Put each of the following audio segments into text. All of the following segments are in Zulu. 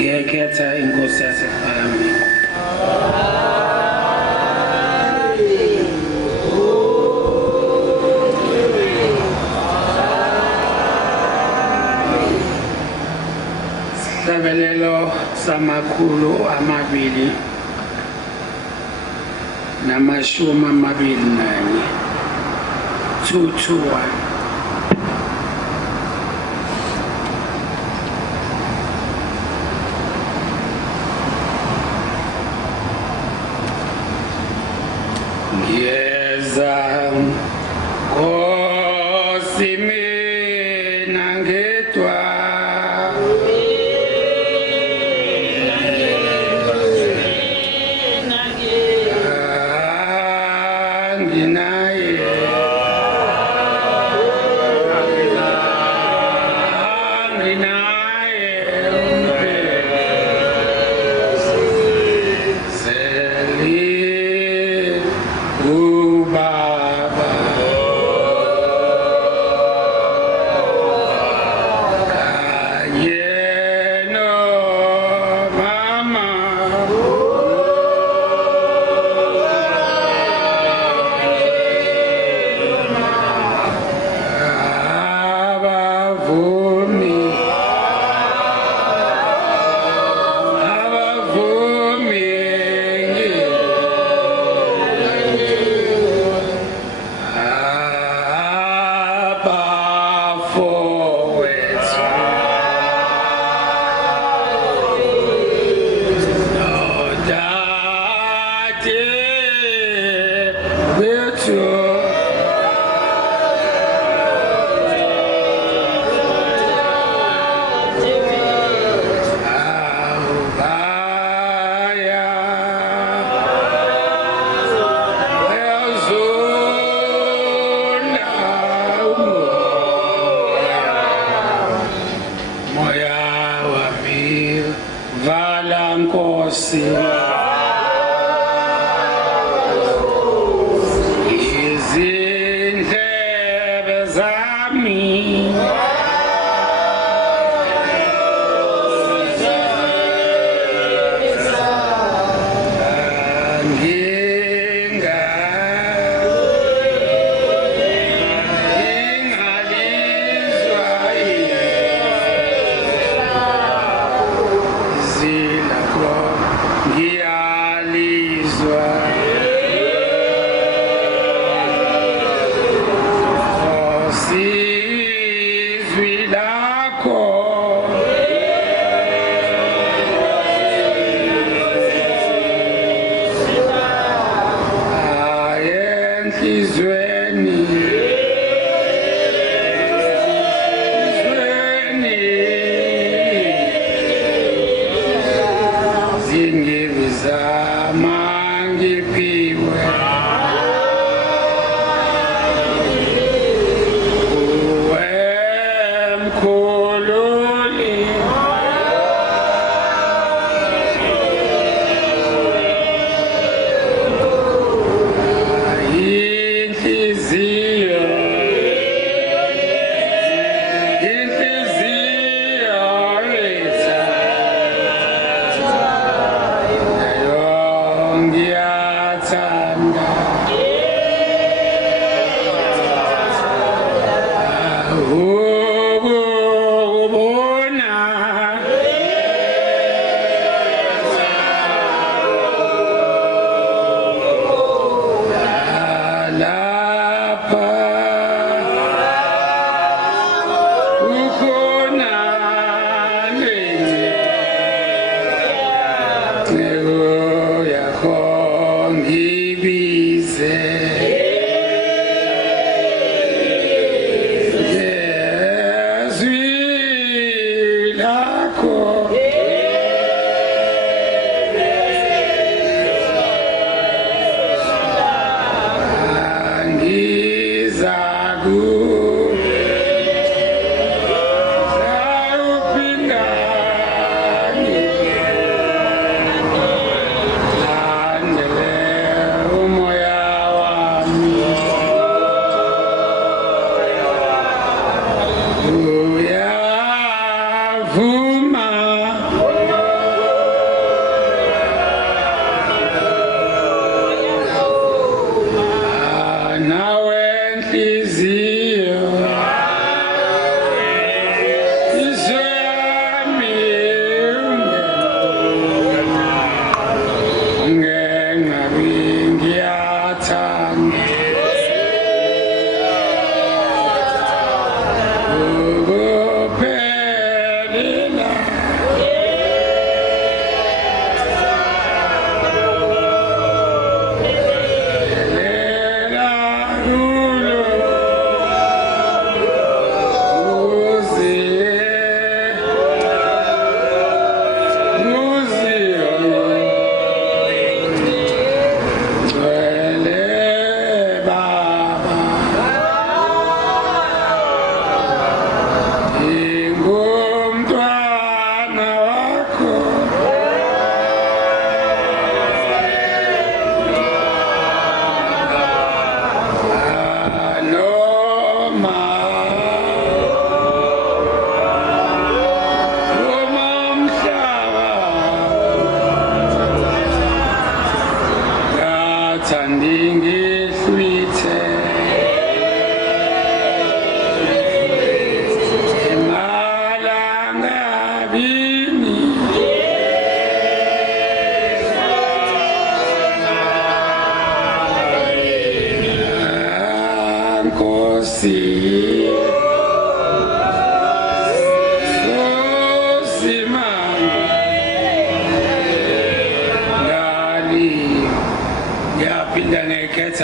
ngiyakhetha inkosi yasePhalamende. Isabelelo samakhulu 221 221. Ngiyeza Nkosi mina ngedwa Nkosi izindlebe zami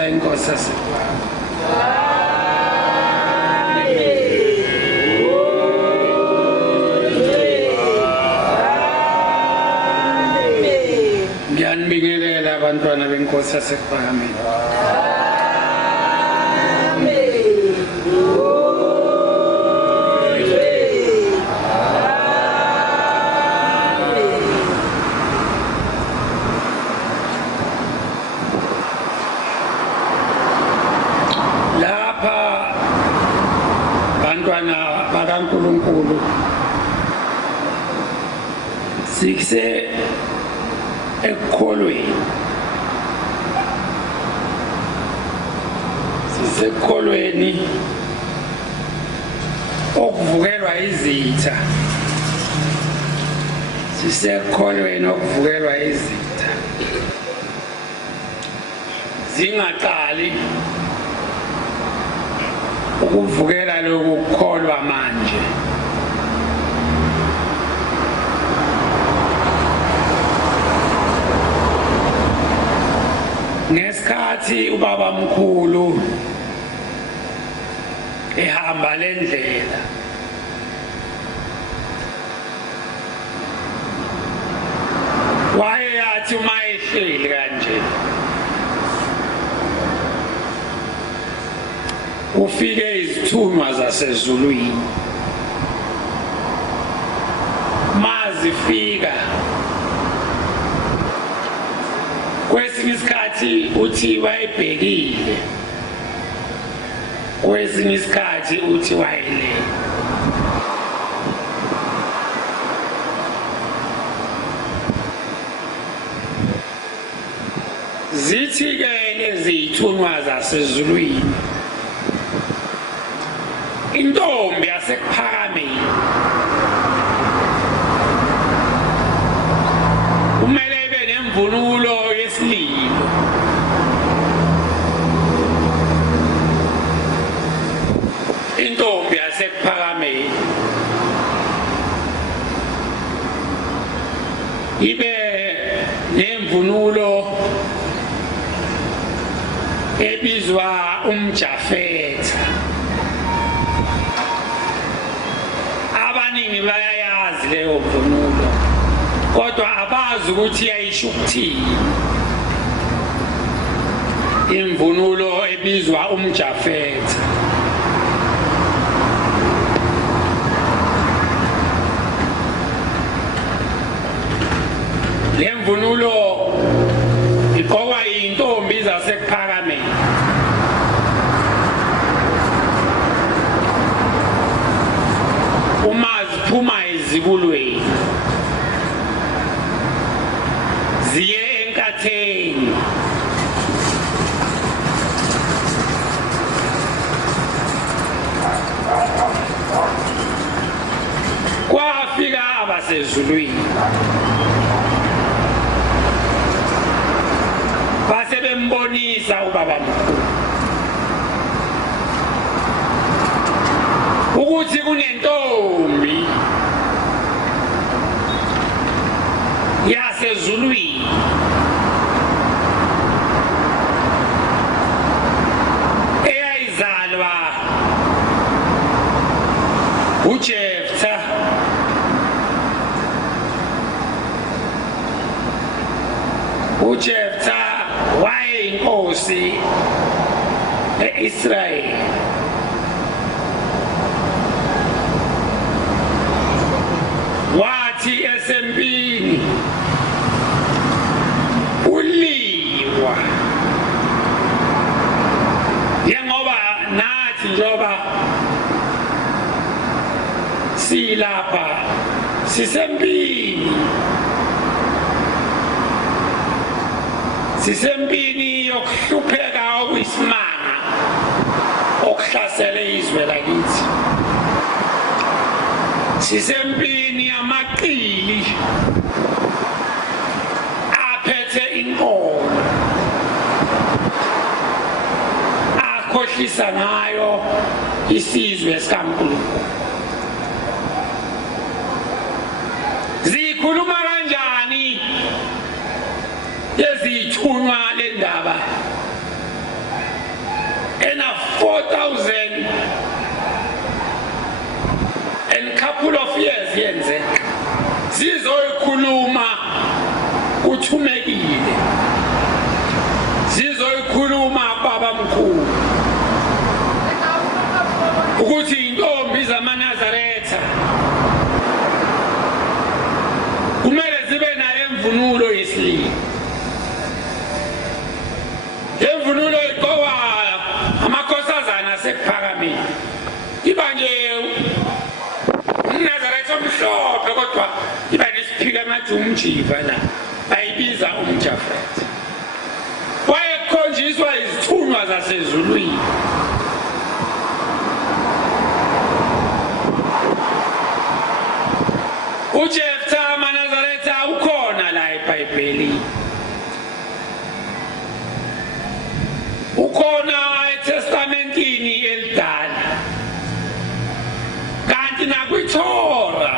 INKOSI ngiyanibingelela abantwana beNkosi yasePhakameni. BakaNkulunkulu sikse ekukholweni sisekholweni okuvukelwa izitha sisekholweni okuvukelwa izitha zingaqali ukuvukela lokukholwa manje ngesikhathi ubaba mkhulu ehamba lendlela wayeyathi uma ehleli kanje ufike izithunywa zasezulwini mazifika kwesinye isikhathi uthi wayebhekile kwesinye isikhathi uthi wayele zithi-ke lezi zithunywa zasezulwini intombi yasePhakameni kumele ibe nemvunulo yesililo intombi yasePhakameni ibe nemvunulo ebizwa umjafetha. Abaningi bayayazi leyo mvunulo kodwa abazi ukuthi yayisho ukuthini imvunulo ebizwa umjafetha. Le mvunulo igqokwa intombi zasePhakameni uma ziphuma ezibulweni ziye enkatheni kwafika abasezulwini base bembonile wamisa ubaba mkhulu ukuthi kunentombi yasezulwini eyayizalwa uJeftha wayeyinkosi eIsrayeli wathi esempini uliwa njengoba nathi njoba silapha sisempini yokuhlupheka okuyisimanga okuhlasele izwe lakithi sisempini yamaqili aphethe inkomo akhohlisa ngayo isizwe sikaNkulunkulu zikhuluma kanjani yezithunywa lendaba ena 4,000 and couple of years yenze zizoyikhuluma uthumekile zizoyikhuluma baba mkhulu ukuthi intombi zamaNazaretha kumele zibe nayo imvunulo yesililo imvunulo igqokwa amakhosazana asekuphakamile iba nje uNazaretha omhlophe kodwa iba nesiphika ngathi umjiva la bayibiza umjafret wayekhonjiswa izithunywa zasezulwini uJeftha amaNazaretha ukhona la eBhayibhelini ukhona eTestamentini elidala kanti nakwiThora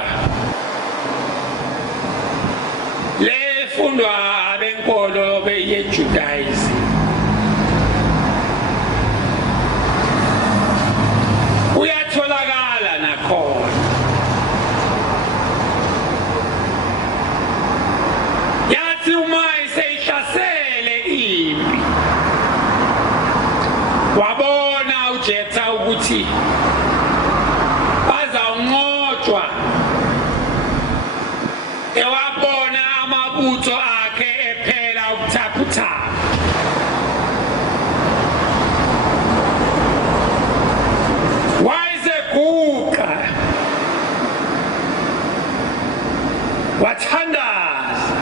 lefundwa abenkolo beyeJudaism uyatholakala nakhona yathi uma iseyihlasele impi wabona uJeftha ukuthi bazawunqotshwa ewabona amabutho akhe ephela ubuthaphuthaphu wayeseguqa wathandaza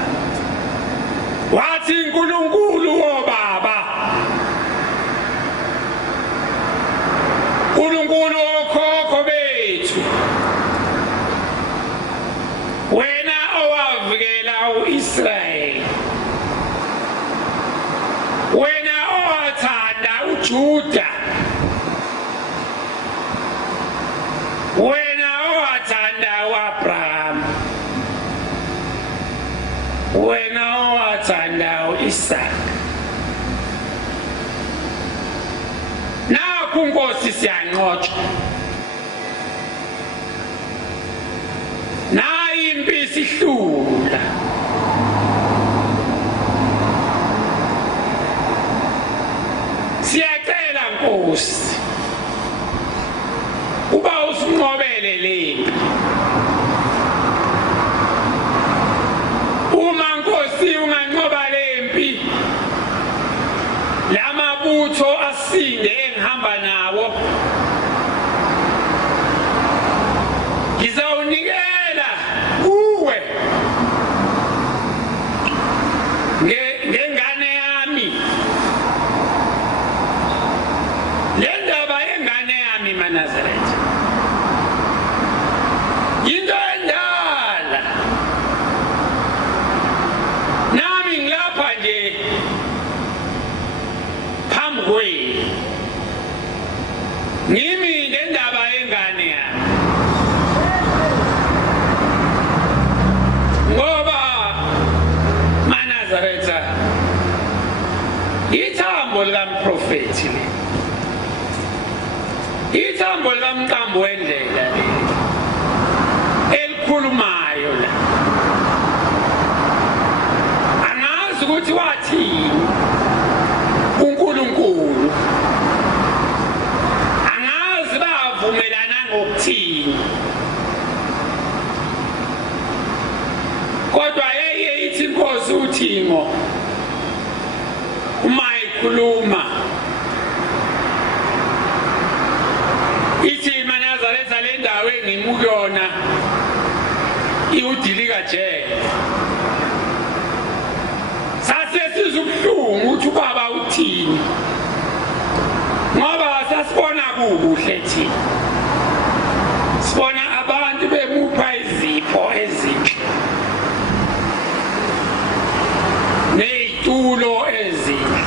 wathi uNkulunkulu wobaba uNkulunkulu okhokho bethu wena owavikela uIsrayeli wena owathanda uJuda wena owathanda uAbraham wena owathanda uIsaac naku Nkosi siyanqotshwa nayi impi sihlula siyacela Nkosi uba usinqobele lempi uma Nkosi unganqoba lempi lamabutho asinde engihamba nawo ngizawunikela kuwe ngengane yami le ndaba yengane yami maNazaretha into endala nami ngilapha nje ithambo lamqambo wendlela elikhulumayo la angazi ukuthi wathini uNkulunkulu angazi bavumelana ngokuthini kodwa yeye ithi iNkosi uThixo uma ikhuluma ithi maNazaretha le ndawo engimukuyona iwudilika nje sase sizubuhlungu uthi ubaba uthini ngoba sasibona kuhle thina sibona abantu bemupha izipho ezinhle nezitulo ezinhle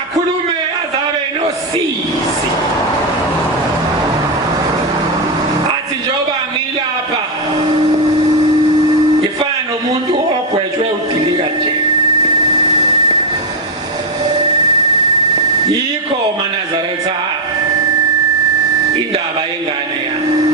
akhulume azabe nosizi athi njoba ngilapha ngifana nomuntu ogwetshwe udilika nje yikho maNazaretha indaba yengane yami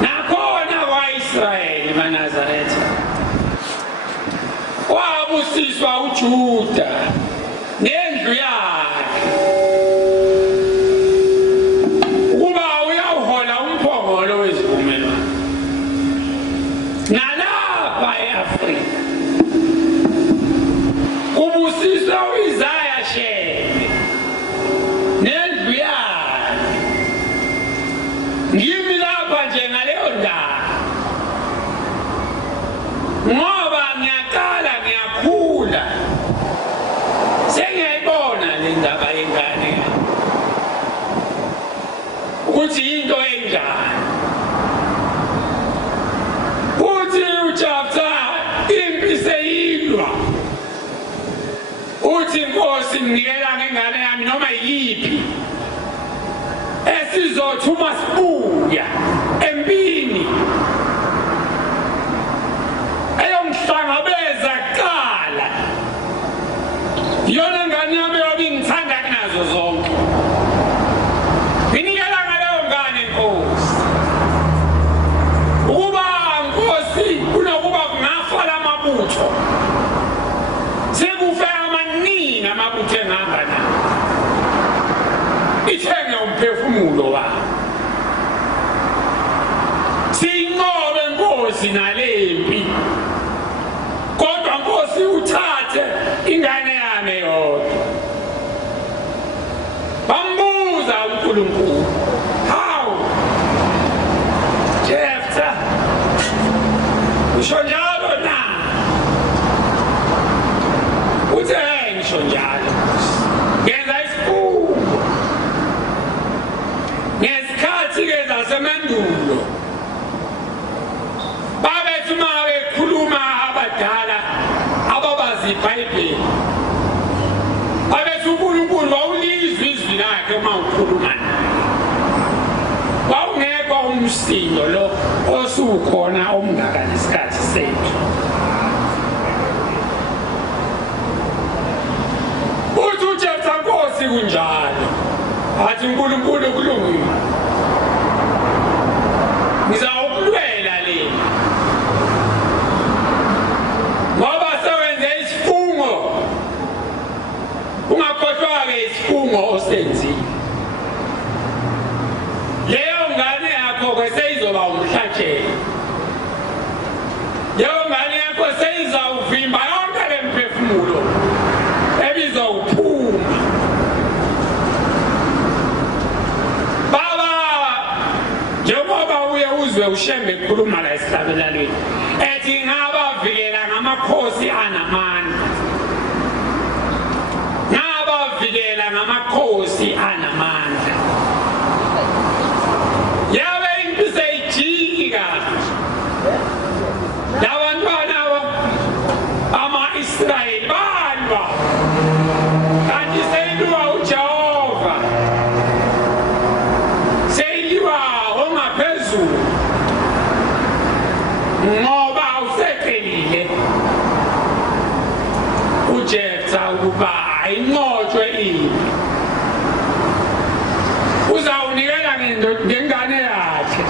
nakhona kwaIsrayeli maNazaretha wabusiswa uJuda nendlu yakhe ukuba uyawuhola umphongolo wezivumelwano nalapha eAfrika ubusiswa uIsaya shebe nendlu yakhe ngimi lapha nje ngaleyo ndawo ngoba ngiyaqala ngiyakhula sengiyayibona le ndaba yengane ukuthi into enjani uthi uJafta impi seyilwa uthi iNkosi nginikela ngengane yami noma yiphi esizothuma sibuya empini eyomhlangabeza kuqala yona ngane yami yobingithanda kunazo zonke nginikela ngaleyo ngane iNkosi ukuba iNkosi kunokuba kungafa lamabutho sekufe amaningi amabutho engihamba nawo ithenge umphefumulo wami sinqobe iNkosi nalempi kodwa Nkosi uthathe ingane yami yodwa bambuza uNkulunkulu hawu basemandulo babethi uma bekhuluma abadala ababazi iBhayibheli babethi uNkulunkulu wawulizwa izwi lakhe uma ukhuluma naye wawungekho umsindo lo osukhona omngaka nesikhathi sethu uthi uJesu Nkosi kunjalo athi uNkulunkulu kulungile ngizawukulwela le ngoba sewenze isifungo ungakhohlwa-ke isifungo osenzile leyo ngane yakho-ke seyizoba umhlatshelo leyo ngane yakho seyizawuvimba yonke le mphefumulo ebizawuphuma baba njengoba uye uzwe ushembe ekhuluma la esihlabelalweni ethi ngabavikela ngamakhosi anamandla ngabavikela ngamakhosi anamandla yabe into seyijika labantwana ama-Israyeli balwa kanti seyiliwa uJehova seyiliwa ongaphezulu ngoba usecelile uJesu ukuba ayinqotshwe impi uzawunikela ngengane yakhe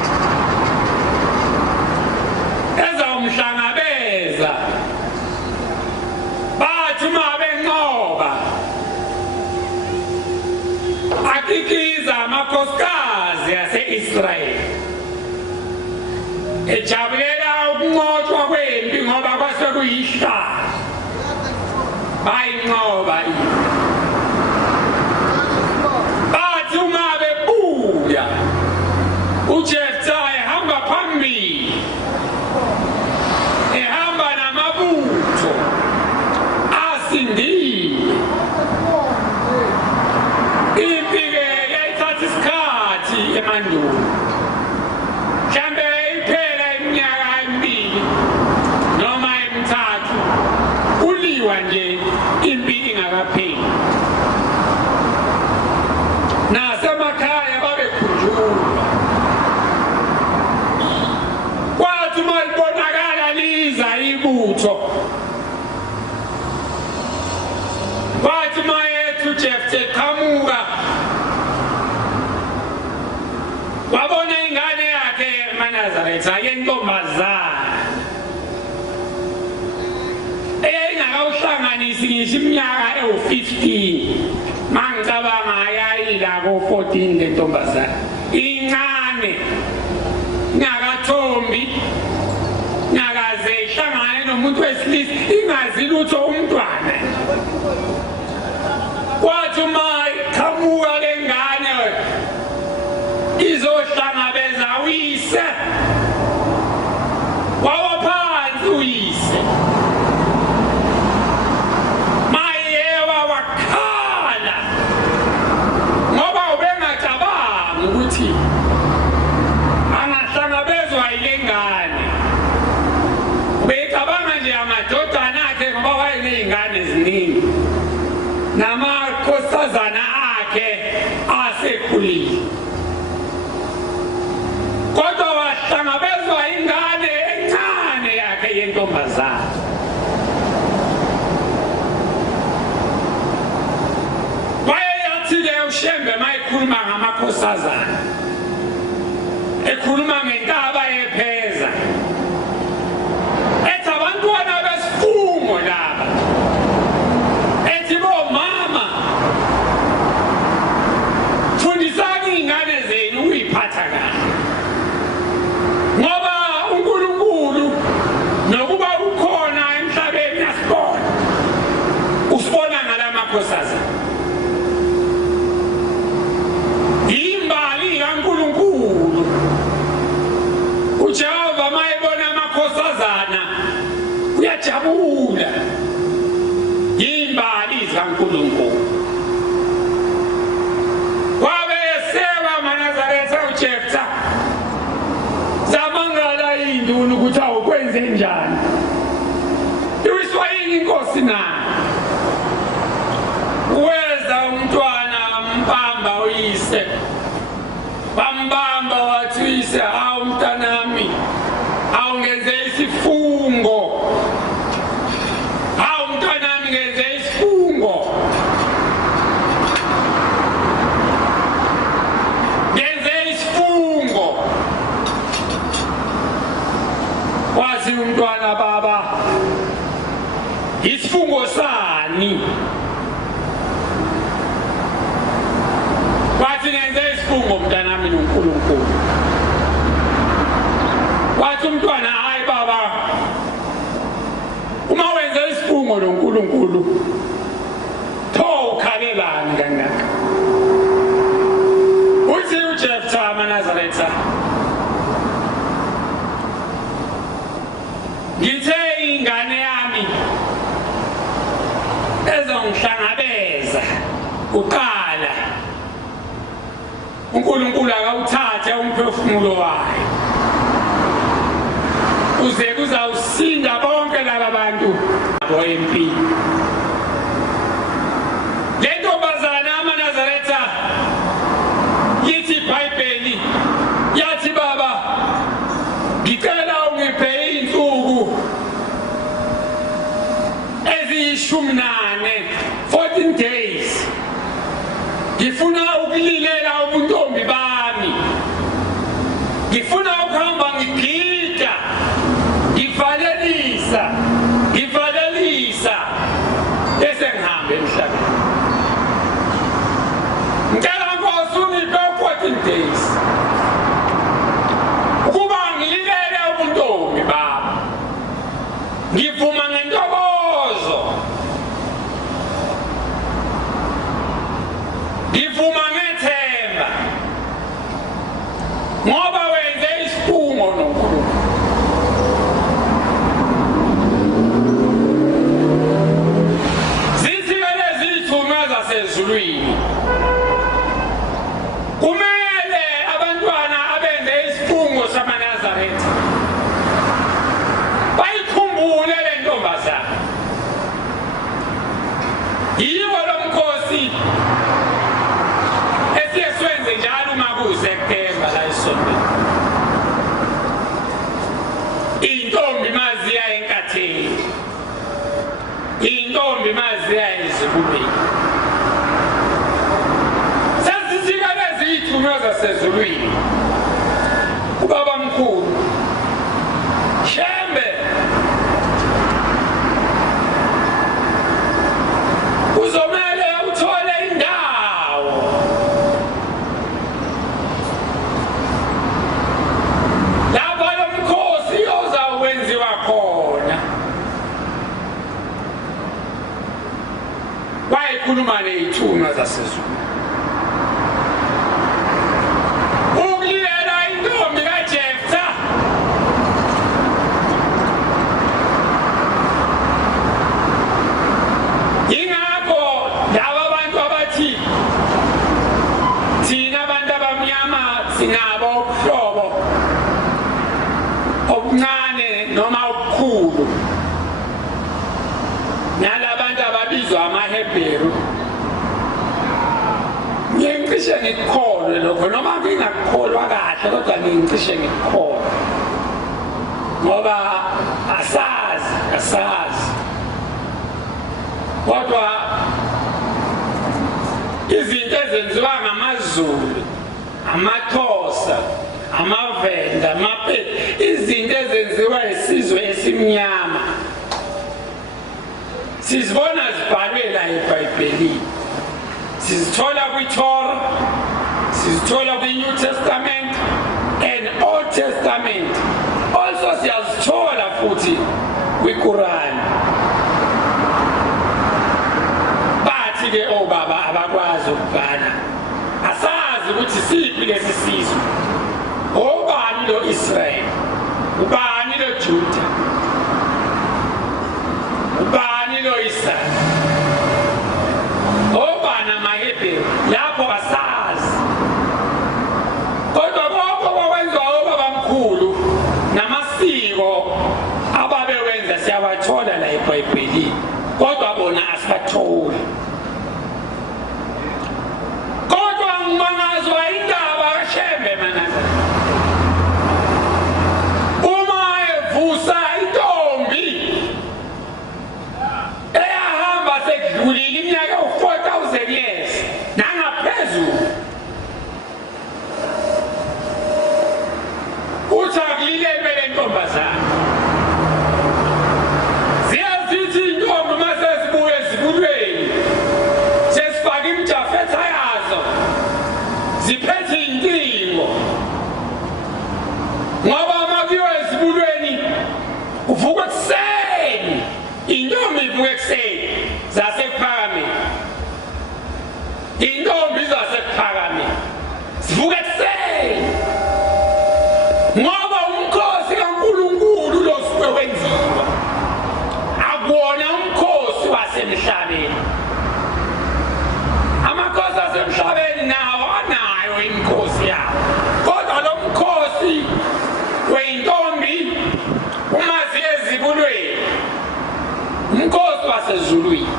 ezawumhlangabeza bathi uma benqoba akikiza amakhosikazi ase-Israyeli ejabulela ukunqotshwa kwempi ngoba kwase kuyihlazo bayinqoba impi bathi uma bebuya uJesu ehamba phambili ehamba namabutho asindile impi-ke yayithatha isikhathi emandulo mhlambe iphela iminyaka emibili noma emithathu kuliwa nje impi ingakapheli nasemakhaya babekhunjulwa kwathi uma libonakala liza ibutho kwathi uma yethu uJesu eqhamuka wabona ingane yakhe eNazaretha yentombazana eyayingakawuhlanganisi ngisho iminyaka ewu-15 mangicabanga ayayila ko-14 le ntombazana incane ingakathombi ingakaze ihlangane nomuntu wesilisa ingazi lutho umntwana kwathi uma iqhamuka le ngane izohlangabeza uyise wawa phansi uyise mayewa wakhala ngoba ubengacabangi ukuthi angahlangabezwa yile ngane ubecabanga nje amadodana akhe ngoba wayeney'ngane eziningi namakhosazana akhe asekhulile kodwa wahlangabezwa ingane encane yakhe yentombazana wayeyathi-ke ushembe mayekhuluma ngamakhosazana ekhuluma ngentaba yepheza ethi abantwana besifungo laba ethi bomama fundisani iy'ngane zenu ukuyiphatha kahle ngoba uNkulunkulu nokuba ukhona emhlabeni yasibona usibona ngala makhosazana imbali kaNkulunkulu uJehova mayebona amakhosazana uyajabula imbali zikaNkulunkulu wabe eseba amaNazaretha uJesu induna ukuthi awukwenze njani. Iwiswa yini inkosi na? Weza umntwana mbamba uyise. Bambamba wathi uyise, hawu mntanami, awungenze isifungo. Hawu mntanami, ngenze isifungo. Wathi umntwana, baba, isifungo sani? Wathi ngenze isifungo mntanami noNkulunkulu. Wathi umntwana, hayi baba, uma wenze isifungo noNkulunkulu, tho ukhalelani kangaka? Uthi uJeftha amaNazaretha, ngithe ingane yami ezongihlangabeza uqala, uNkulunkulu akawuthathe umphefumulo wayo, uze kuzawusinda bonke laba bantu abo empini. Le ntombazana amaNazaretha yithi iBhayibheli yathi, baba, ngicela ungiphe insuku eziyishumi nane, 14 days. Ngifuna ukulilela ubuntombi bami. Ngifuna ukuhamba ngigida, ngivalelisa bese ngihambe emhlabeni. Ngicela Nkosi ungiphe 14 days ukuba ngililele ubuntombi bami. Ngivuma ngentokozo, ngivuma ngethemba, ngoba wenze isifungo noNkulunkulu. Zithikele zithunywa zasezulwini. Kumele abantwana abenze isifungo samaNazaretha bayikhumbule le ntombazana. Yiwo lo mkhosi esiyeswenze njalo uma kuyiSeptemba la esontweni. Intombi maziya enkatheni, intombi maziya ezibubeni. Sezithikele zithunywa zasezulwini. Ubaba mkhulu Shembe uzomele uthole indawo lapho lo mkhosi ozakwenziwa khona. Wayikhuluma ney'thunywa zasezulwini ukulilela intombi kaJeftha. Ingakho laba abantu abathi thina abantu abamnyama sinabo ubuhlobo obuncane noma obukhulu nalabantu ababizwa amaHebheru. Ngicishe ngikukholwe lokho, noma ngingakukholwa kahle, kodwa ngicishe ngikukholwe ngoba asazi. Kodwa izinto ezenziwa ngamaZulu, amaXhosa, amaVenda, amaPedi, izinto ezenziwa isizwe esimnyama sizibona zibhalwe la eBhayibhelini. Sizithola kwiTorah, sizithola kwiNew Testament and Old Testament. Also siyazithola futhi kwiQuran. Bathi-ke obaba abakwazi ukubhala, asazi ukuthi siphi lesi sizwe. Ubani lo Israel? Ubani lo Juda? Ubani lo Israel? Obani amaHebheru? Lapho asazi. Kodwa bonke okwenziwa obaba mkhulu namasiko lentombazana. Ziyazithi intombi mase zibuye ezibulweni sesifaka imjafetha yazo ziphethe inkingo ngoba makuyiwa ezibulweni uvuka ekuseni intombi ivuka ekuseni zasephakameni intombi zasephakameni zivuka ekuseni ngoba umkhosi kaNkulunkulu lo suke wenziwa akuwona umkhosi wasemhlabeni. Amakhosi asemhlabeni nawo anayo inkosi yawo kodwa lo mkhosi weyintombi uma ziye ezibulweni umkhosi wasezulwini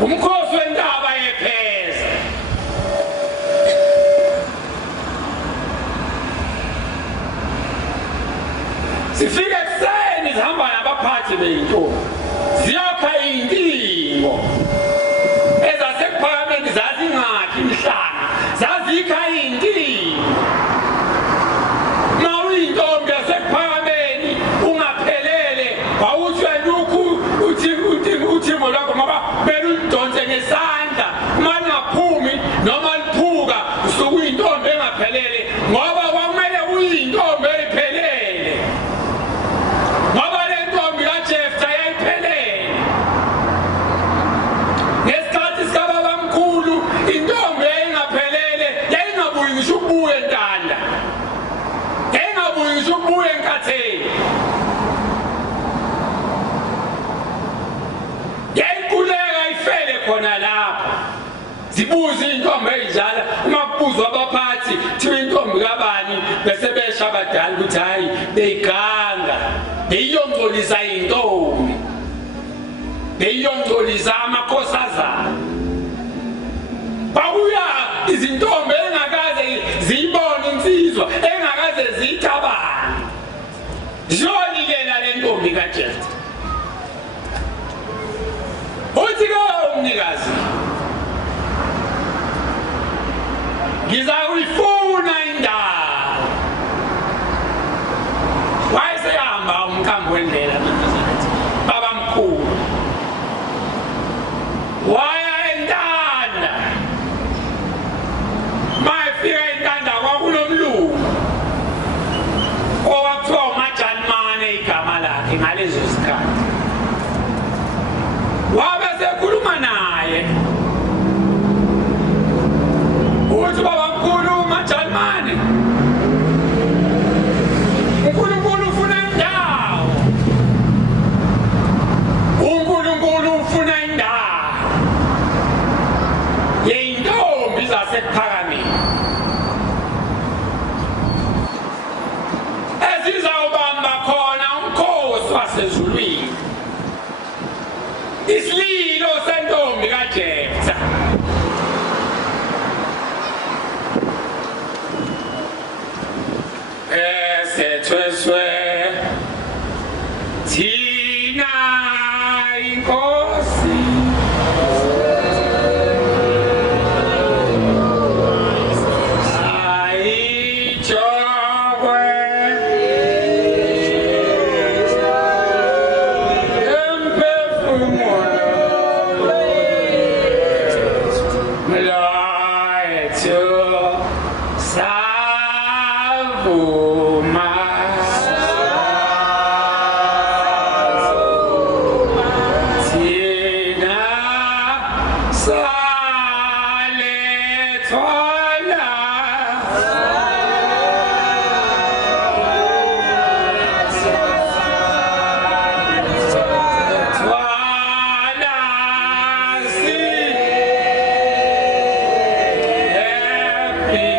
umkhosi wentaba yepheza. Zifike ekuseni zihamba nabaphathi beyintombi ziyakha inkingo ezasephakameni zazingakhi imhlanga zazikha inkingo. Ma uyintombi yasephakameni ungaphelele wawuthi uyalukhu uthimo lwakho ngoba kumele ulidonse ngesandla uma lingaphumi noma liphuka usuke uyintombi engaphelele ngoba kwakumele uyintombi eyiphelele ngoba le ntombi kaJeftha yayiphelele. Ngesikhathi sikababamkhulu intombi yayingaphelele yayingabuyi ngisho ukubuya entanda yayingabuyi ngisho ukubuya enkatheni yayikhuleka ifele khona lapha. Zibuze intombi eyidlala uma kubuzwa abaphathi thiwa intombi kabani bese besha abadala ukuthi hayi beyiganga beyiyongcolisa intombi beyiyongcolisa amakhosazana. Babuya izintombi engakaze ziyibone insizwa engakaze ziyicabange ziyolilela le ntombi kaJeftha. Uthi ke umnikazi ngizakuyifuna indawo. Wayesehamba umkhambi wendlela babamkhulu waya entanda. Mayefika entanda kwakunomlungu owakuthiwa umajalimane igama lakhe ngalezo zikhathi. Wabe sekhuluma naye uthi babamkhulu umajalimane uNkulunkulu ufuna indawo uNkulunkulu ufuna indawo yeyintombi zasephakameni ezizawubamba khona umkhosi wasezulwini isililo sentombi kaJeftha. Esethweswe thina inkosi ayijokwe emphefumulo mlaethu savuma thina salethwala thwala si happy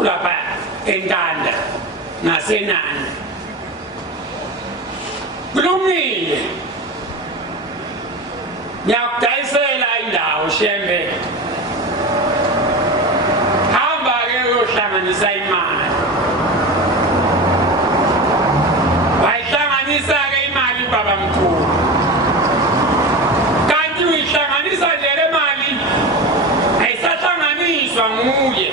kakhulu lapha eNtanda ngaseNanda. Kulungile. Ngiyakudayisela indawo Shembe. Hamba ke uyohlanganisa imali. Wayihlanganisa ke imali baba mkhulu. Kanti uyihlanganisa nje le mali ayisahlanganiswa nguye.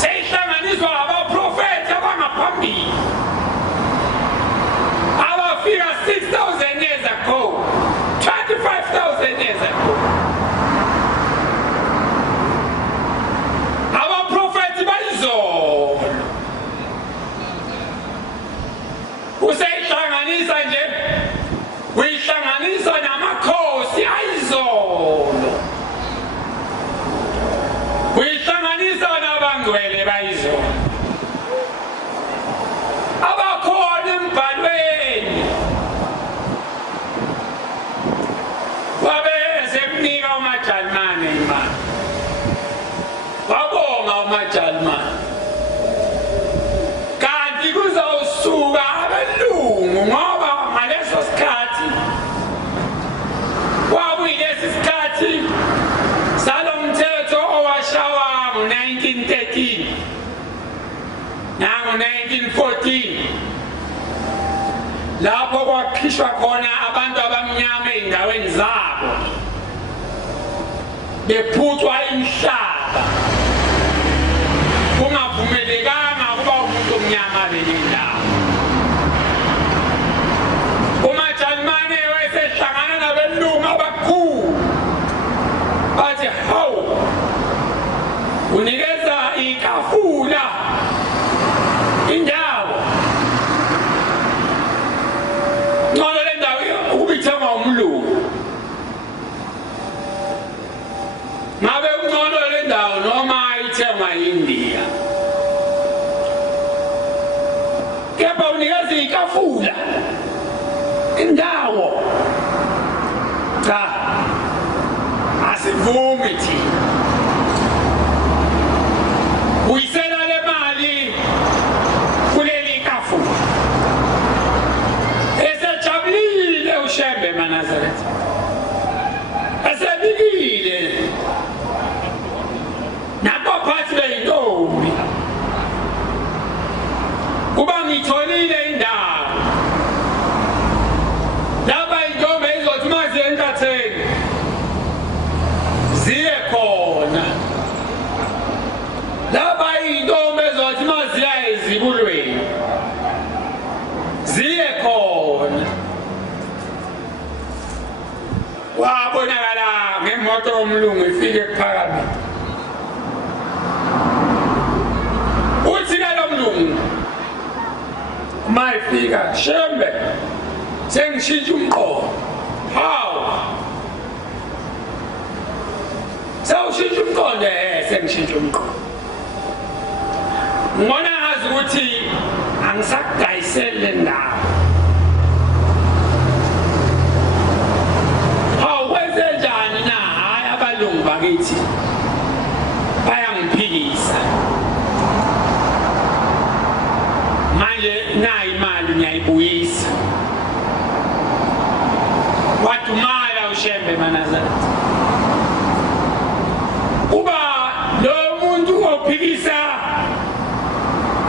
Seyihlanganiswa abaprofethi abangaphambili. Abafika 6,000 years ago. 25,000 years ago. Abaprofethi bayizolo. Useyihlanganisa nje, uyihlanganisa namakhosi ayizolo. Uyihlanganisa nabangcwele bayizolo. Abakhona embhalweni. Wabesemnika umajalimane imali. Wabonga umajalimane. Kanti kuzawusuka abelungu ngoba ngaleso sikhathi kwakuyilesi sikhathi salomthetho owashawa ngo-1913 nango-1914 lapho kwakhishwa khona abantu abamnyama ey'ndaweni zabo bephucwa imihlaba kungavumelekanga ukuba umuntu omnyama benendawo. umajalimane wayesehlangana nabelungu abakhulu bathi hawu unikeza ikafula indawo ngcono le ndawo ukuba ithengwa umlungu. Ngabe ungcono le ndawo noma ithengwa yiNdiya. Kepha unikeza ikafula indawo. Cha, asivumi thina. Uyisela le mali kuleli kafula. Esejabulile uShembe maNazaretha. Esebikile. Nabaphathi beyintombi. Kuba ngitholile indawo. Lapha intombi izothi mazi enkatheni. Ziye khona. Lapha intombi izothi maziya ezibulweni. Ziye khona. Wabonakala ngemoto yomlungu ifike kuphakame. Uthi lo mlungu mayifika Shembe sengishintsha umqondo. Hawu. Sawushintsha umqondo sengishintsha umqondo. Ngibona ngazi ukuthi angisakudayisele ndawo. Hawu kwenzenjani na hayi abalungu bakithi bayangiphikisa. Manje nayi imali ngiyayibuyisa. Wadumala uShembe maNazaretha. Uba lo muntu ophikisa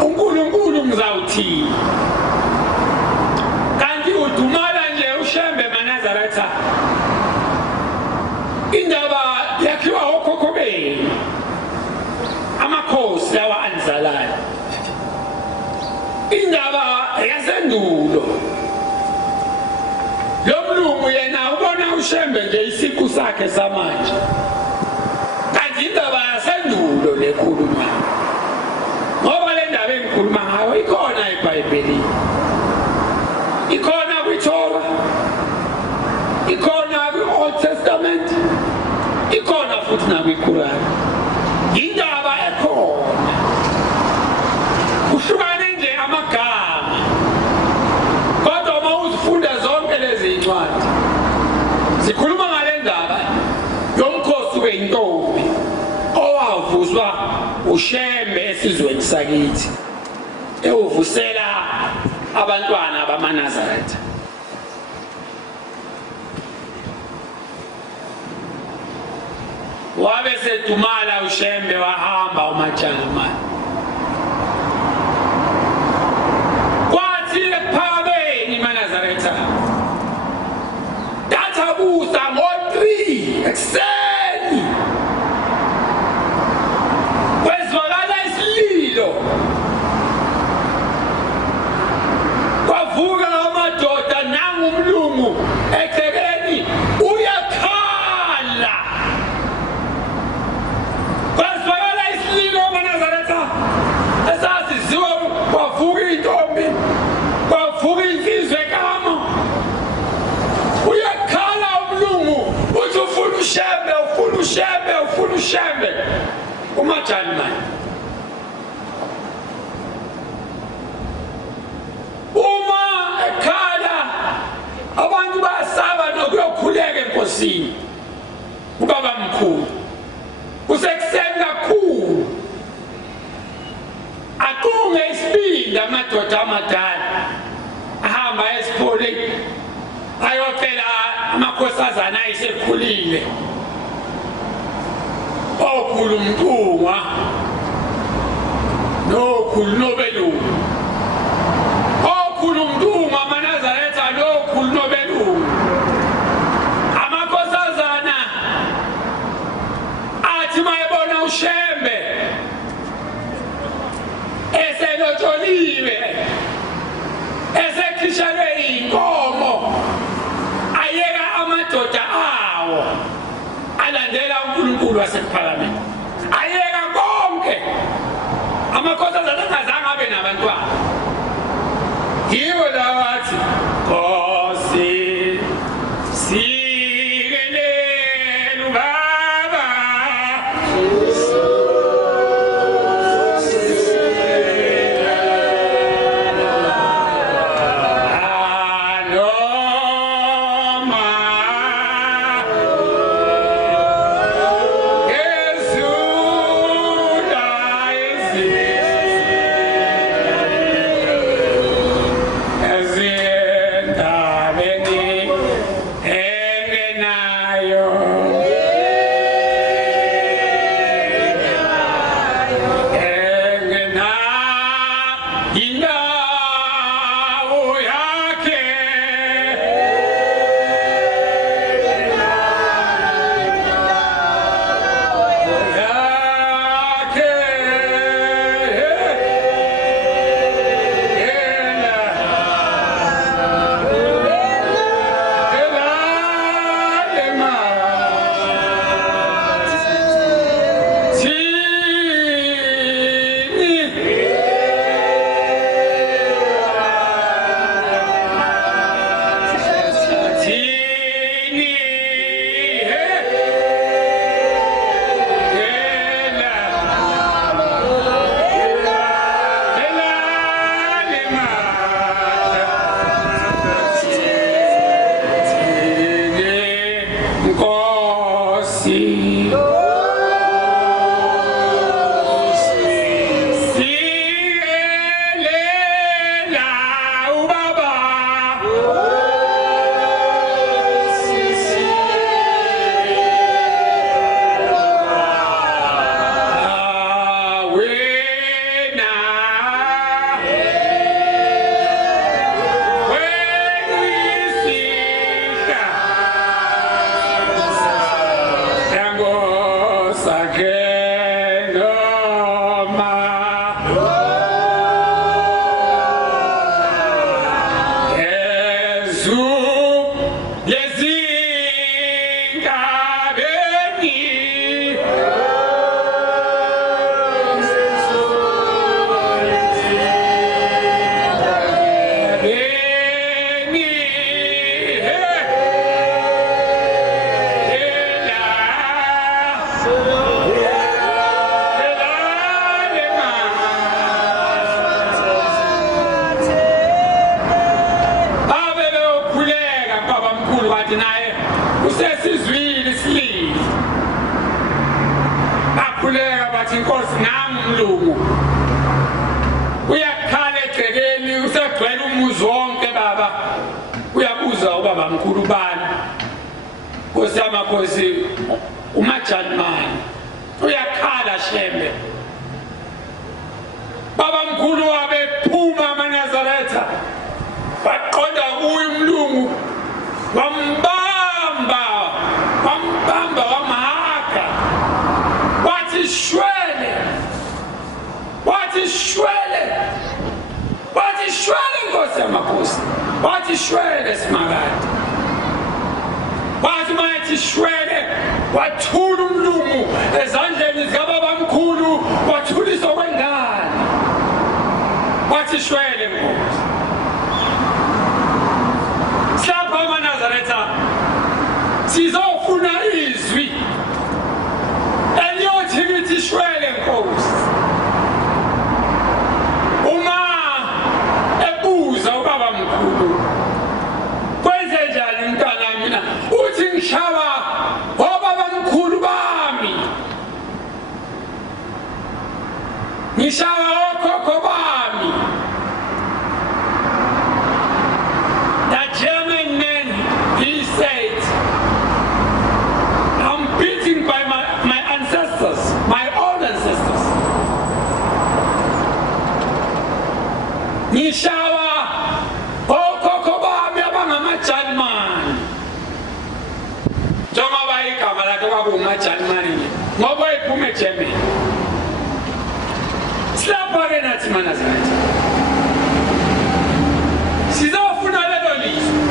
uNkulunkulu ngizawuthi. Kanti udumala nje uShembe maNazaretha. Indaba yakhiwa okhokho benu. Amakhosi lawa anizalayo. Indaba yasendulo. Lo mlungu yena ubona uShembe nje isiqu sakhe samanje. Kanti indaba yasendulo lekhuluma. Ngoba le ndaba engikhuluma ngayo ikhona eBhayibhelini. Ikhona kwiTorah. Ikhona kwi-Old Testament. Ikhona futhi nakwiQuran. Indaba ekhona. Kuhlukane nje amagama. Kodwa uma uzifunda zonke lezi incwadi zikhuluma ngale ndaba yomkhosi weyintombi owavuzwa ushembe esizweni sakithi ewuvusela abantwana bamaNazaretha. Wabe sedumala ushembe wahamba umajalimane. Kwathi ekuphakeni imaNazaretha dathabusa ngo-3 ekuseni. Kwezwakala isililo. Kwavuka amadoda nangumlungu eceleni uyakhala. Kwezwakala isililo eMaNazaretha esaziziwe kwavuka intombi, kwavuka insizwa ekamo. Uyakhala umlungu uthi ufuna ushembe, ufuna ushembe, ufuna ushembe. Umajalimane uma ekhala abantu bayasaba nokuyokhuleka enkosini. Ubaba mkhulu kusekuseni kakhulu aqunge isibindi amadoda amadala ahamba esiphole ayocela amakhosazana ayisekhulile okhulu umqungwa nokhulu nobelungu, okhulu umqungwa amaNazaretha nokhulu nobelungu. Amakhosazana athi mayebona ushembe eselotsholiwe esekhishelwe inkomo ayeka amadoda awo alandela uNkulunkulu wasephalamende, ayeka konke. Amakhosazana angazange abe nabantwana. Yiwo lawo athi Nkosi sikelela ubaba wathi inkosi nami umlungu uyakhala egcekeni usegcwele umuzi wonke baba uyabuza ubaba mkhulu bani Nkosi yamakhosi umajalimane uyakhala shembe baba mkhulu wabephuma amaNazaretha baqonda kuye umlungu wambamba wamhaga wathi shwele Nkosi yamakhosi wathi shwele Simakade wathi mayethi shwele wathula umlungu ezandleni zikababa mkhulu wathulisa kwengane wathi shwele Nkosi Slapha amaNazaretha sizofuna izwi eliyothi kithi shwele Nkosi uma ebuza ubaba mkhulu kwenze njani mntwana mina uthi ngishaba obaba mkhulu bami ngishaba okhokho bami that German man he said I'm beaten by my ancestors my old ancestors ngishaba okhokho bami abangamajalimane njengoba igama lakhe kwakungumajalimane ngoba ephuma eGermany silapha-ke nathi maNazaretha sizofuna lelo lizwi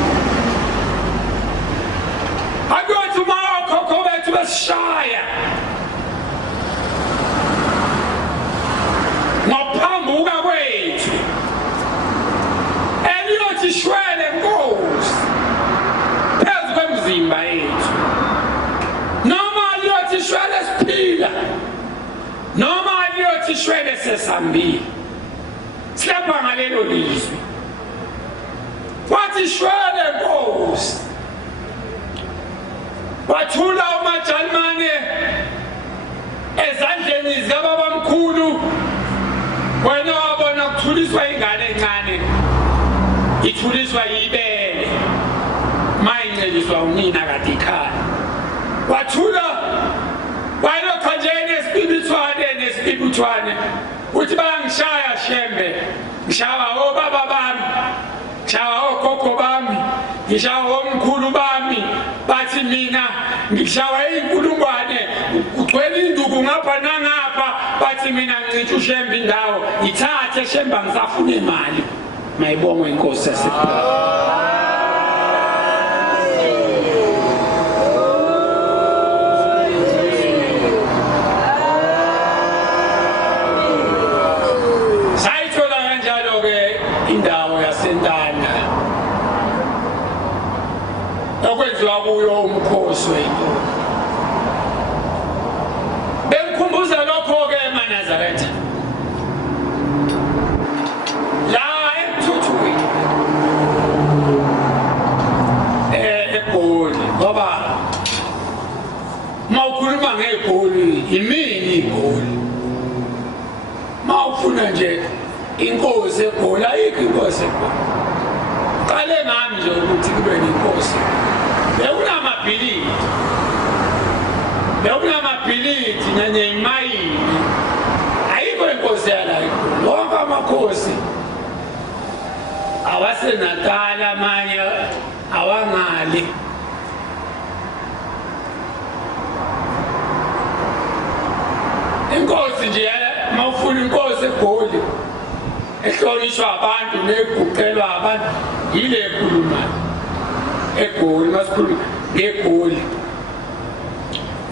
akuyothi uma okhokho bethu besishaya ngaphambuka kwethu eliyothi shwele Nkosi phezu kwemzimba yethu noma liyothi shwele siphila noma liyothi shwele sesambile silapha ngalelo lizwi wathi shwele Nkosi wathula umajalimane ezandleni zikababa mkhulu wena wabona kuthuliswa ingane encane ithuliswa yibele mayinceliswa unina kade ikhaya wathula wayilokha nje nesipibithwane uthi bayangishaya shembe ngishaya obaba bami ngishaya okhokho bami ngishaya omkhulu bami bathi mina ngishaya inkulungwane ugcwele induku ngapha nangapha bathi mina ngicintsha ushembe indawo ithathe shembe ngisafuna imali mayibongwe inkosi yasePhila sayithola kanjalo-ke indawo yasentanda okwenziwa kuyo umkhosi weyintombi bengikhumbuza lokho-ke emaNazaretha ngoba mawukhuluma ngeGoli yimini iGoli mawufuna nje inkosi eGoli ayikho inkosi eGoli qale ngami nje ukuthi kube nenkosi bekunamabhilidi nanye imayini ayikho inkosi yala eGoli wonke amakhosi awaseNatala amanye awangale inkosi nje mawufuna inkosi eGoli ehlonishwa abantu neguqelwa abantu yile ekhuluma eGoli masikhuluma ngeGoli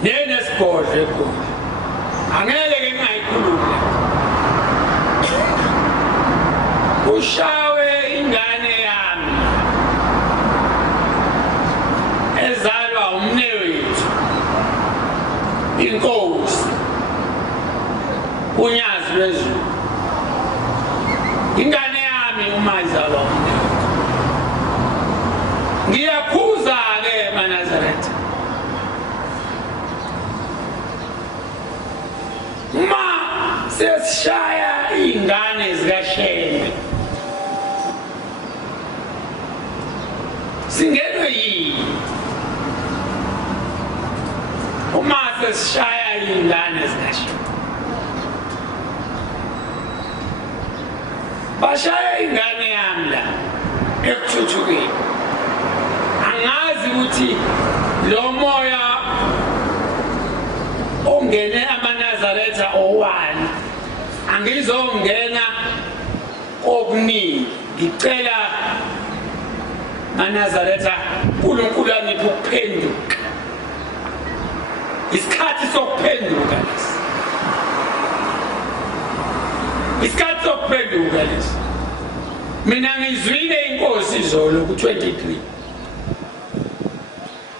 nesibhodlo eGoli angeke ngingayikhuluma ushawe ingane yami ezalwa umnewethu inkosi unyazi lwezulu ingane yami uma izalwa umnewethu ngiyakhuza-ke emaNazaretha uma sesishaya ingane zikaShembe singenwe yini uma sesishaya ingane zikaShembe bashaya ingane yami la ekuthuthukeni angazi ukuthi lo moya ongene amaNazaretha owani angizongena okuningi ngicela amaNazaretha uNkulunkulu angiphe ukuphenduka isikhathi sokuphenduka lesi isikhathi sokuphenduka lesi mina ngizwile iNkosi izolo ku-23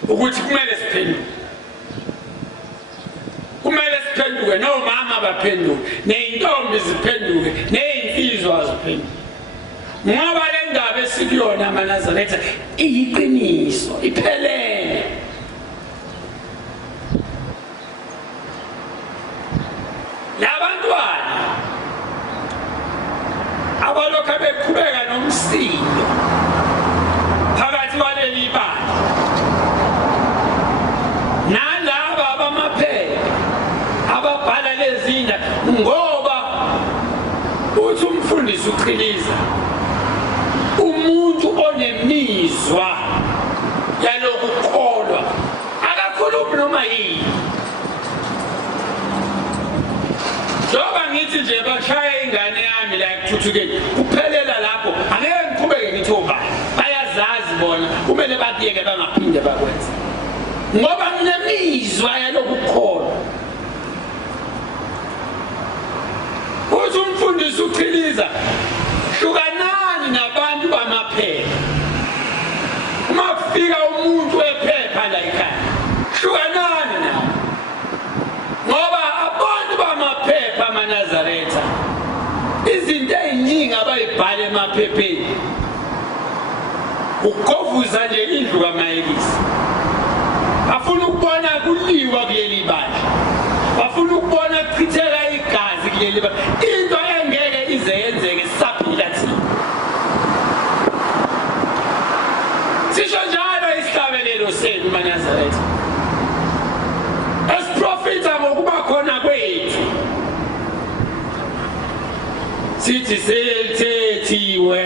ukuthi kumele siphenduke siphenduke nomama baphenduke neyintombi ziphenduke neyinsizwa ziphenduke ngoba le ndaba esikuyona amaNazaretha iyiqiniso iphelele labantwana abalokhu beqhubeka nomsindo phakathi kwaleli bandla nalaba abamaphela ababhala lezinda ngoba uthi umfundisi uChiliza umuntu onemizwa yalokukholwa akakhulumi noma yini njengoba ngithi nje bashaya ingane yami la ekuthuthukeni kuphelela lapho angeke ngiqhubeke ngithi obani bayazazi bona kumele bakuyeke bangaphinde bakwenza ngoba nginemizwa yalokukholwa uthi umfundisi uChiliza hlukanani nabantu bamaphela uma kufika umuntu ephepha la ekhaya hlukanani nabo ngoba abantu bamaphepha amaNazaretha izinto eziningi abayibhala emaphepheni ugovuza nje indlu kaMayelisi bafuna ukubona kuliwa kuleli bandla bafuna ukubona kuchitheka igazi kuleli bandla into engeke ize yenzeke sisaphila thina sisho njalo isihlabelelo senu amaNazaretha esiprofitha ngokuba khona kwethu sithi selithethiwe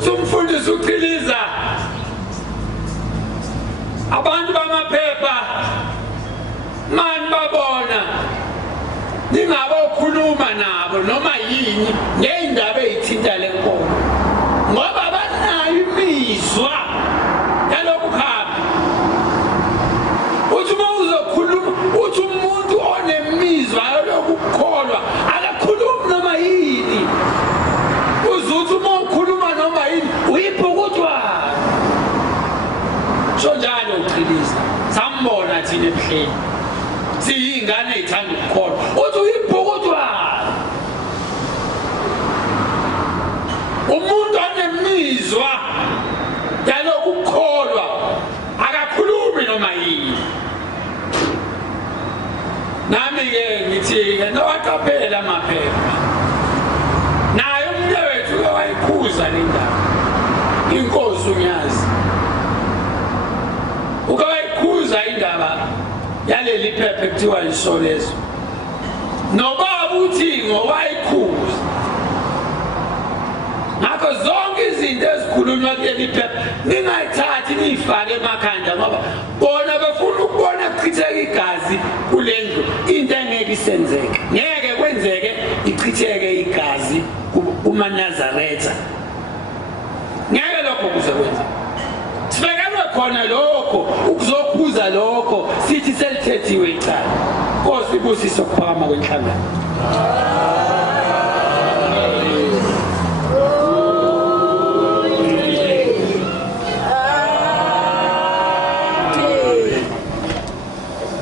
uthi umfundisi uciliza abantu bamaphepha mani babona ningabe ukhuluma nabo noma yini ngeindaba ezithinta lenkolo ngoba banayo imizwa yalokhu khaba uthi uma uzokhuluma uthi umuntu onemizwa yalokhu kukholwa akakhulumi noma yini uzuthi uma ukhuluma noma yini uyibhukudwa njalo uciliza sambona thina ebuhleni siyingane ezithanda ukukholwa uthi uyibhukudwa umuntu onemizwa yalokhu kukholwa akakhulumi noma yini nami-ke ngithi-ke nowaqaphela amaphepha naye umnewethu wayikhuza le ndaba inkosi unyazi ukawayikhuza indaba yaleli phepha ekuthiwa yisolezo nobaba uthi ngowayikhuza ngakho zonke izinto ezikhulunywa kuleli phepha ningayithathi niyifake emakhanda ngoba bona befuna ukubona kuchitheka igazi kule ndlu into engeke isenzeke ngeke kwenzeke ichitheke igazi kumaNazaretha ngeke lokho kuze kwenzeke sibekelwe khona lokho ukuzokhuza lokho sithi selithethiwe icala Nkosi ibusise ukuphakama kwenhlangano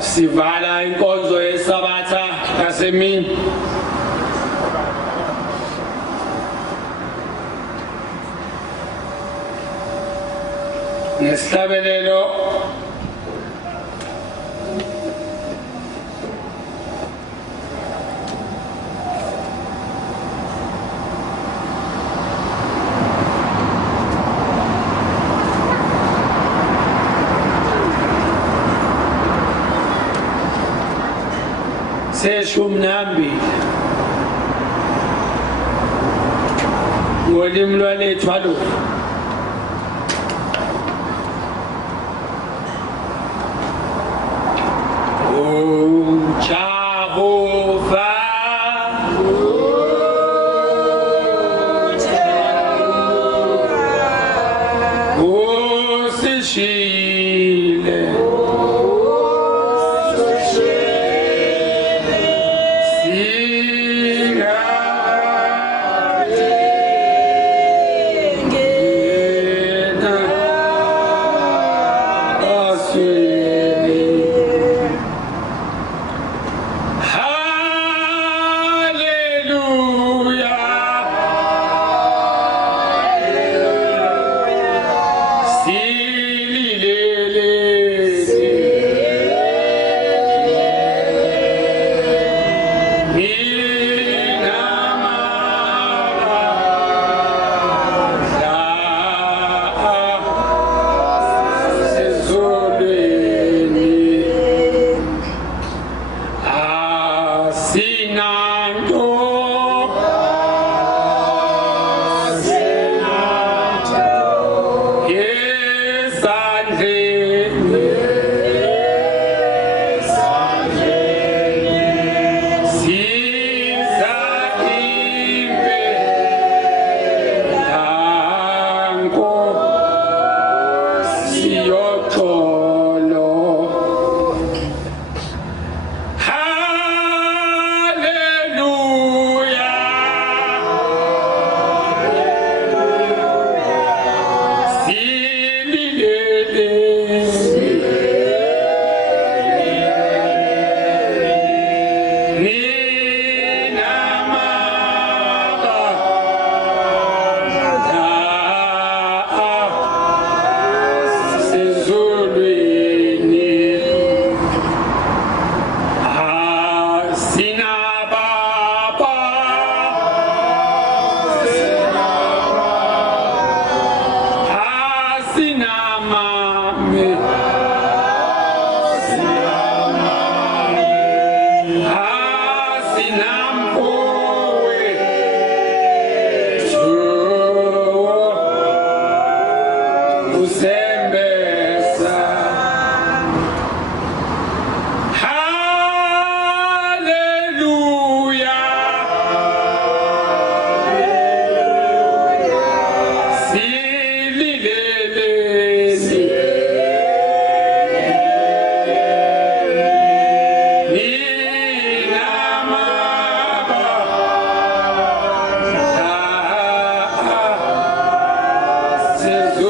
sivala inkonzo yesabatha yasemini nesihlabelelo seshumi nambili ngolimi lwalethu alo Jehovah Zezwe